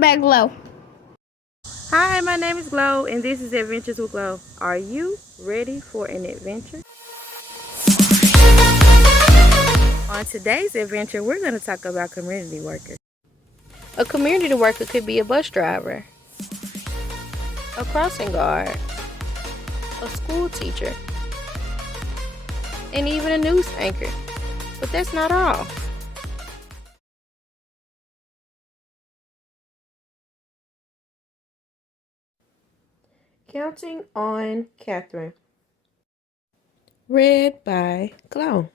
back Glow. Hi, my name is Glow, and this is Adventures with Glow. Are you ready for an adventure? On today's adventure, we're going to talk about community workers. A community worker could be a bus driver, a crossing guard, a school teacher, and even a news anchor. But that's not all. Counting on Catherine. Read by Glow.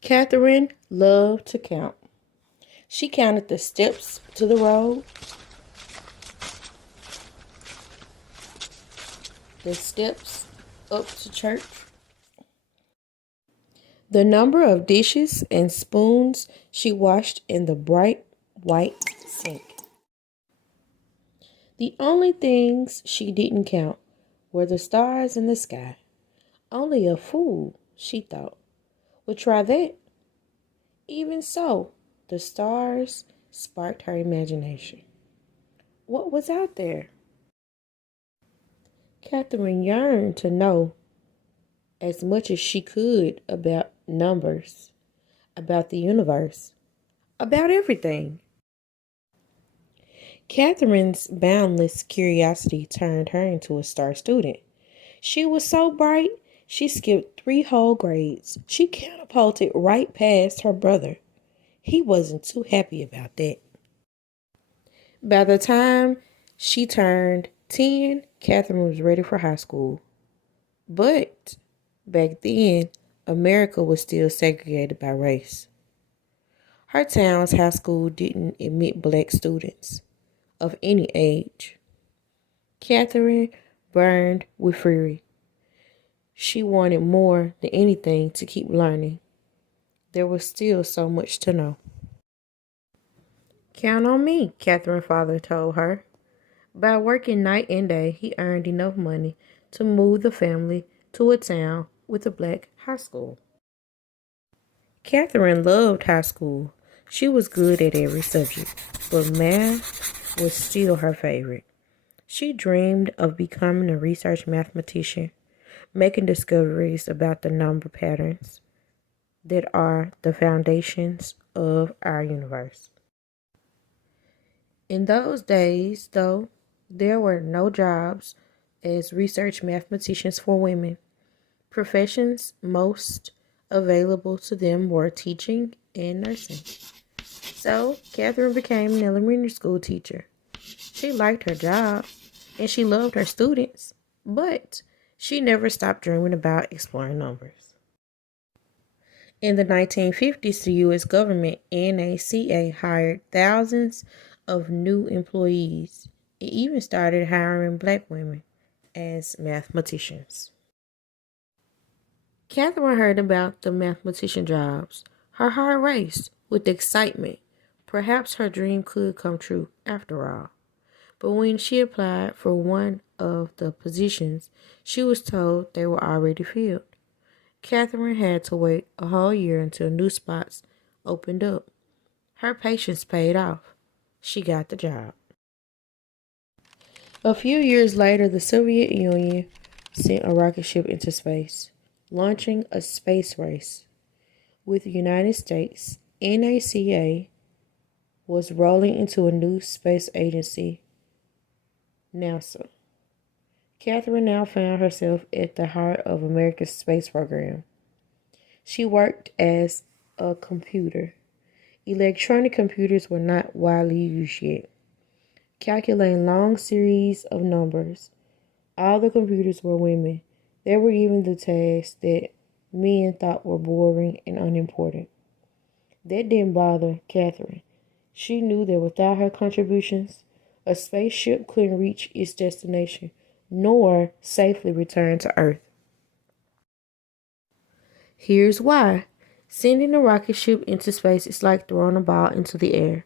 Catherine loved to count. She counted the steps to the road, the steps up to church, the number of dishes and spoons she washed in the bright white sink. The only things she didn't count were the stars in the sky. Only a fool, she thought, would try that. Even so, the stars sparked her imagination. What was out there? Catherine yearned to know as much as she could about numbers, about the universe, about everything. Catherine's boundless curiosity turned her into a star student. She was so bright, she skipped 3 whole grades. She catapulted right past her brother. He wasn't too happy about that. By the time she turned 10, Catherine was ready for high school. But back then, America was still segregated by race. Her town's high school didn't admit black students of any age. Catherine burned with fury. She wanted more than anything to keep learning. There was still so much to know. Count on me, Catherine's father told her. By working night and day, he earned enough money to move the family to a town with a black high school. Catherine loved high school. She was good at every subject, but math was still her favorite. She dreamed of becoming a research mathematician, making discoveries about the number patterns that are the foundations of our universe. In those days, though, there were no jobs as research mathematicians for women. Professions most available to them were teaching and nursing. So, Catherine became an elementary school teacher. She liked her job and she loved her students, but she never stopped dreaming about exploring numbers. In the 1950s, the U.S. government, NACA, hired thousands of new employees. It even started hiring black women as mathematicians. Catherine heard about the mathematician jobs. Her heart raced with excitement. Perhaps her dream could come true after all. But when she applied for one of the positions, she was told they were already filled. Catherine had to wait a whole year until new spots opened up. Her patience paid off. She got the job. A few years later, the Soviet Union sent a rocket ship into space, launching a space race with the United States. NACA was rolling into a new space agency, NASA. Catherine now found herself at the heart of America's space program. She worked as a computer. Electronic computers were not widely used yet. Calculating long series of numbers. All the computers were women. They were given the tasks that men thought were boring and unimportant. That didn't bother Catherine. She knew that without her contributions, a spaceship couldn't reach its destination, nor safely return to Earth. Here's why. Sending a rocket ship into space is like throwing a ball into the air.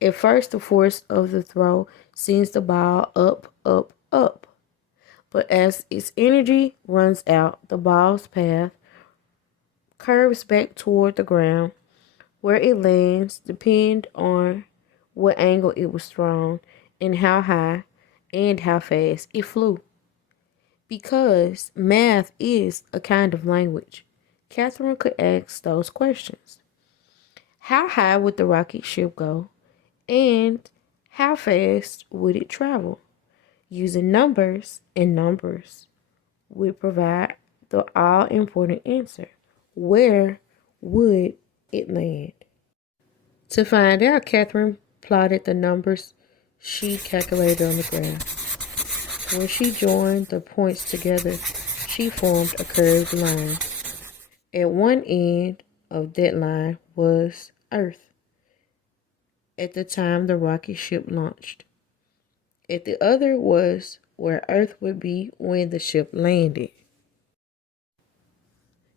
At first, the force of the throw sends the ball up, up, up. But as its energy runs out, the ball's path curves back toward the ground. Where it lands depend on what angle it was thrown and how high and how fast it flew. Because math is a kind of language, Catherine could ask those questions. How high would the rocket ship go? And how fast would it travel? Using numbers, and numbers would provide the all important answer. Where would it land? To find out, Catherine plotted the numbers she calculated on the graph. When she joined the points together, she formed a curved line. At one end of that line was Earth at the time the rocket ship launched. At the other was where Earth would be when the ship landed.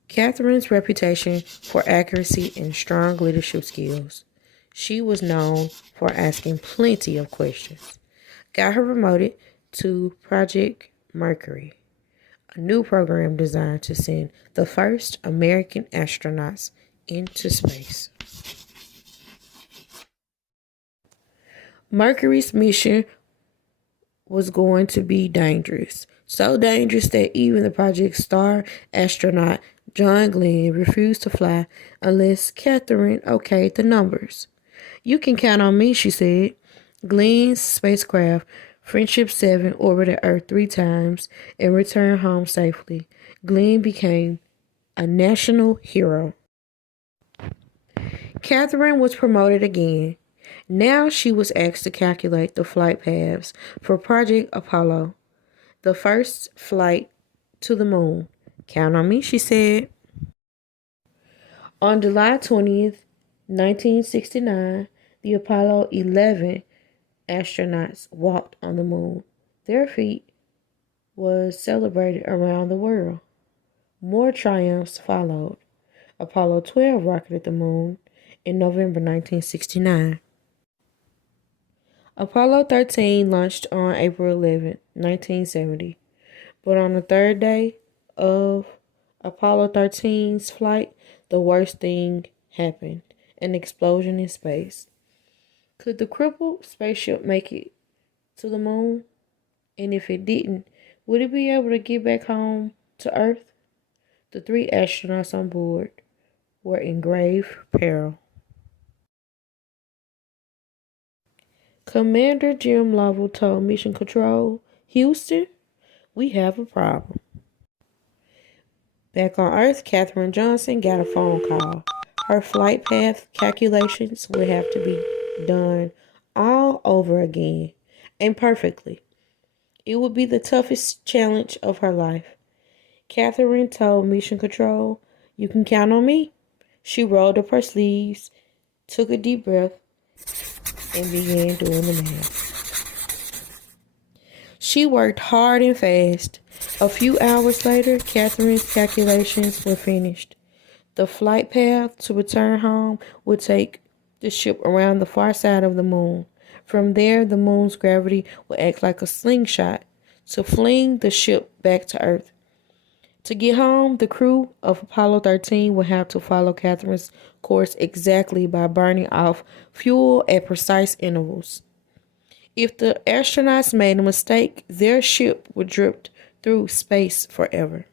Catherine's reputation for accuracy and strong leadership skills. She was known for asking plenty of questions. Got her promoted to Project Mercury, a new program designed to send the first American astronauts into space. Mercury's mission was going to be dangerous. So dangerous that even the project's star astronaut, John Glenn, refused to fly unless Catherine okayed the numbers. You can count on me, she said. Glenn's spacecraft, Friendship 7, orbited Earth 3 times and returned home safely. Glenn became a national hero. Catherine was promoted again. Now she was asked to calculate the flight paths for Project Apollo, the first flight to the moon. Count on me, she said. On July 20th, 1969, the Apollo 11 astronauts walked on the moon. Their feat was celebrated around the world. More triumphs followed. Apollo 12 rocketed the moon in November 1969. Apollo 13 launched on April 11, 1970, but on the third day of Apollo 13's flight, the worst thing happened, an explosion in space. Could the crippled spaceship make it to the moon? And if it didn't, would it be able to get back home to Earth? The 3 astronauts on board were in grave peril. Commander Jim Lovell told Mission Control, Houston, we have a problem. Back on Earth, Katherine Johnson got a phone call. Her flight path calculations would have to be done all over again, and perfectly. It would be the toughest challenge of her life. Catherine told Mission Control, you can count on me. She rolled up her sleeves, took a deep breath, and began doing the math. She worked hard and fast. A few hours later, Catherine's calculations were finished. The flight path to return home would take the ship around the far side of the moon. From there, the moon's gravity would act like a slingshot to fling the ship back to Earth. To get home, the crew of Apollo 13 would have to follow Catherine's course exactly by burning off fuel at precise intervals. If the astronauts made a mistake, their ship would drift through space forever.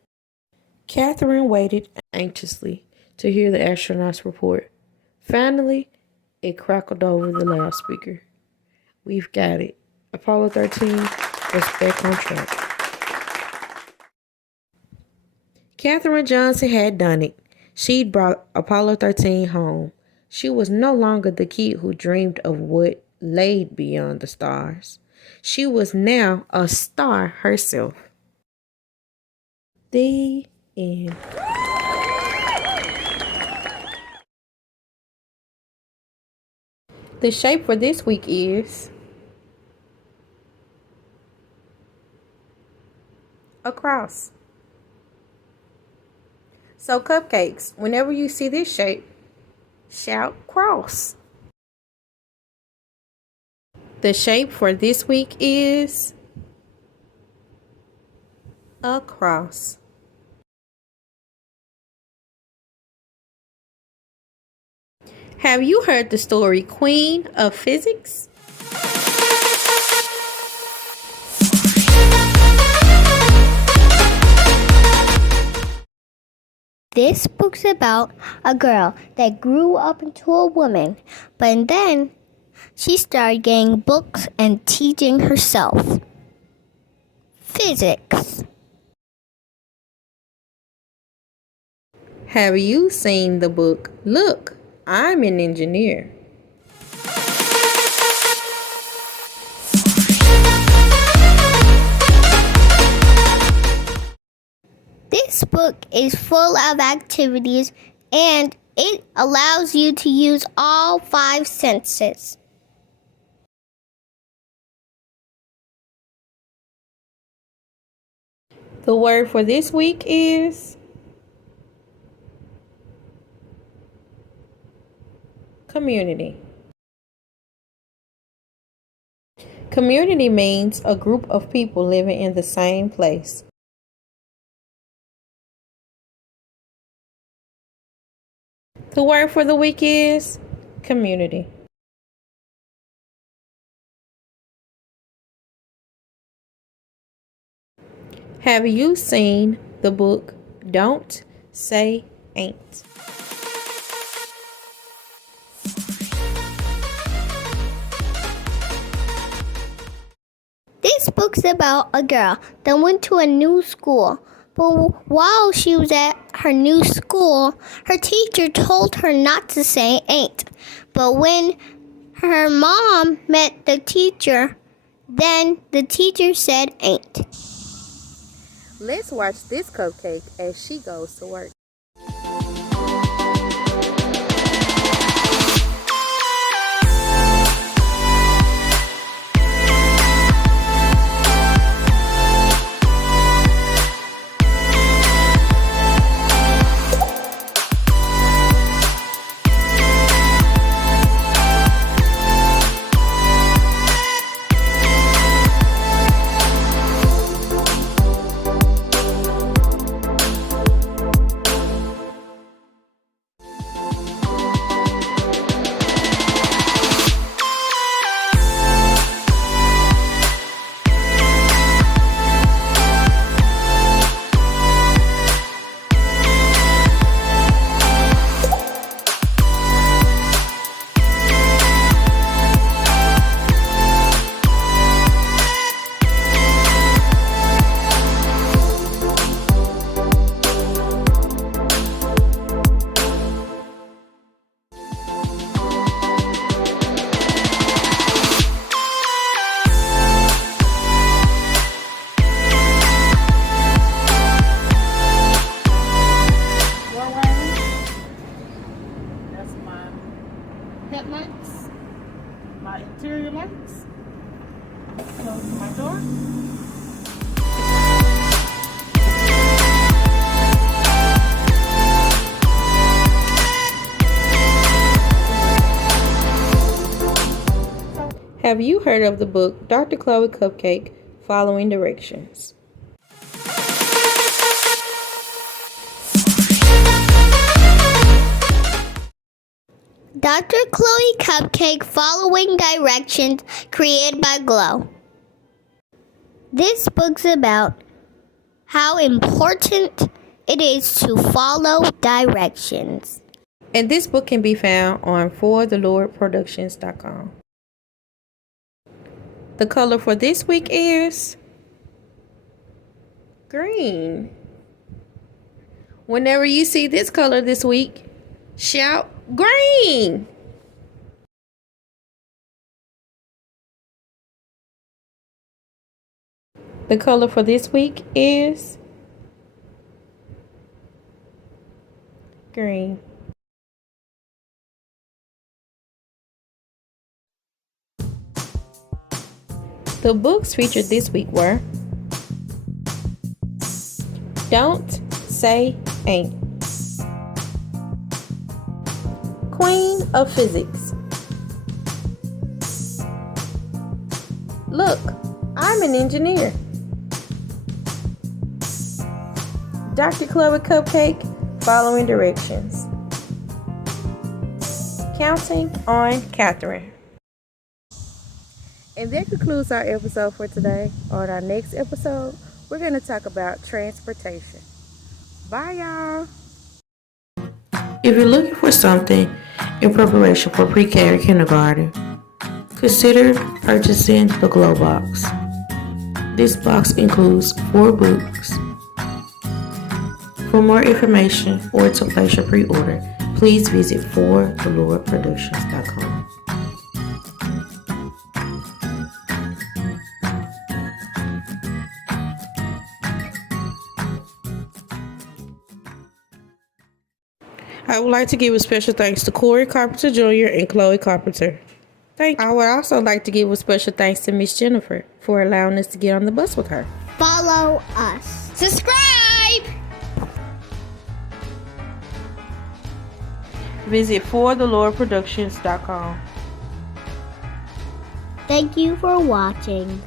Catherine waited anxiously to hear the astronauts report. Finally, it crackled over the loudspeaker. We've got it. Apollo 13 was back on track. Katherine Johnson had done it. She'd brought Apollo 13 home. She was no longer the kid who dreamed of what lay beyond the stars. She was now a star herself. The end. The shape for this week is a cross. So cupcakes, whenever you see this shape, shout cross. The shape for this week is a cross. Have you heard the story Queen of Physics? This book's about a girl that grew up into a woman, but then she started getting books and teaching herself physics. Have you seen the book Look, I'm an Engineer? This book is full of activities and it allows you to use all 5 senses. The word for this week is community. Community means a group of people living in the same place. The word for the week is community. Have you seen the book Don't Say Ain't? This book's about a girl that went to a new school. But while she was at her new school, her teacher told her not to say ain't. But when her mom met the teacher, then the teacher said ain't. Let's watch this cupcake as she goes to work. Headlights, my interior lights, close my door. Have you heard of the book Dr. Chloe Cupcake Following Directions? Dr. Chloe Cupcake Following Directions, created by Glow. This book's about how important it is to follow directions. And this book can be found on forthelordproductions.com. The color for this week is green. Whenever you see this color this week, shout green. The color for this week is green. The books featured this week were Don't Say Ain't, Queen of Physics, Look, I'm an Engineer, Dr. Chloe Cupcake Following Directions, Counting on Catherine. And that concludes our episode for today. On our next episode, we're going to talk about transportation. Bye, y'all. If you're looking for something in preparation for pre-K or kindergarten, consider purchasing the Glow Box. This box includes 4 books. For more information or to place your pre-order, please visit forthelordproductions.com. I would like to give a special thanks to Corey Carpenter Jr. and Chloe Carpenter. I would also like to give a special thanks to Miss Jennifer for allowing us to get on the bus with her. Follow us. Subscribe! Visit forthelordproductions.com. Thank you for watching.